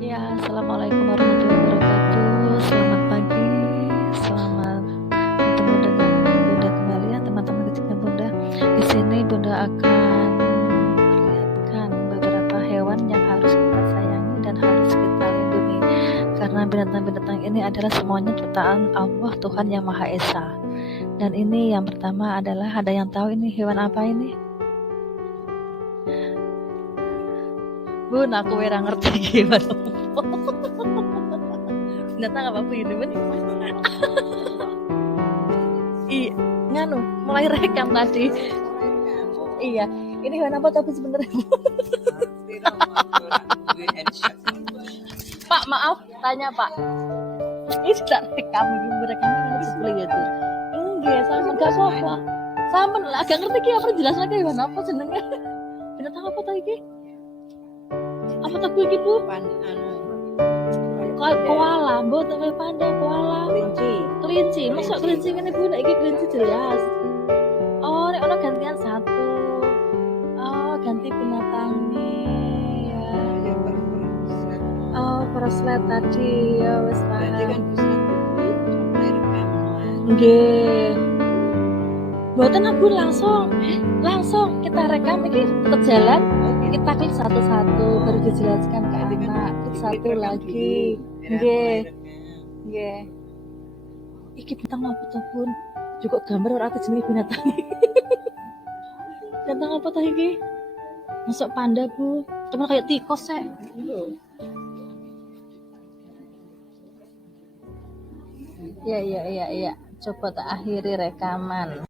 Ya, assalamualaikum warahmatullahi wabarakatuh. Selamat pagi, selamat bertemu dengan Bunda kembali ya, teman-teman kecilnya Bunda. Di sini Bunda akan memperlihatkan beberapa hewan yang harus kita sayangi dan harus kita lindungi. Karena binatang-binatang ini adalah semuanya ciptaan Allah Tuhan Yang Maha Esa. Dan ini yang pertama adalah, ada yang tahu ini hewan apa ini? Bun, aku ora ngerti gimana. Binatang apa bu ini bun? Iya, nganu, mulai rekam tadi. Iya, ini hewan apa tapi sebenarnya? Pak, maaf, tanya Pak. Ini tidak rekam, ini merekam ini display gitu. Enggak, sama gak apa-apa. Sama lah, agak ngerti ki apa jelas lagi hewan apa jenenge? Binatang apa tadi ki? Apa tadi ki bu? Koala, mboten kaya panda, koala. Kelinci, masuk kelinci ngene Bu, nek iki kelinci jelas. Oh, nek ono gantian satu. Oh, ganti binatangnya ya. Oh, proslet tadi ya wis paham. Nggih. Mboten aku langsung kita rekam iki tetap jalan. Kita klik satu-satu baru dijelaskan ke anak. Klik satu lagi. Nggih. Nggih. Iki bintang apa to, Bun? Juga gambar ora ate jenenge binatang. Binatang apa to iki? Masuk panda, Bu. Cuma kayak tikus sek. Iya. Coba tak akhiri rekaman.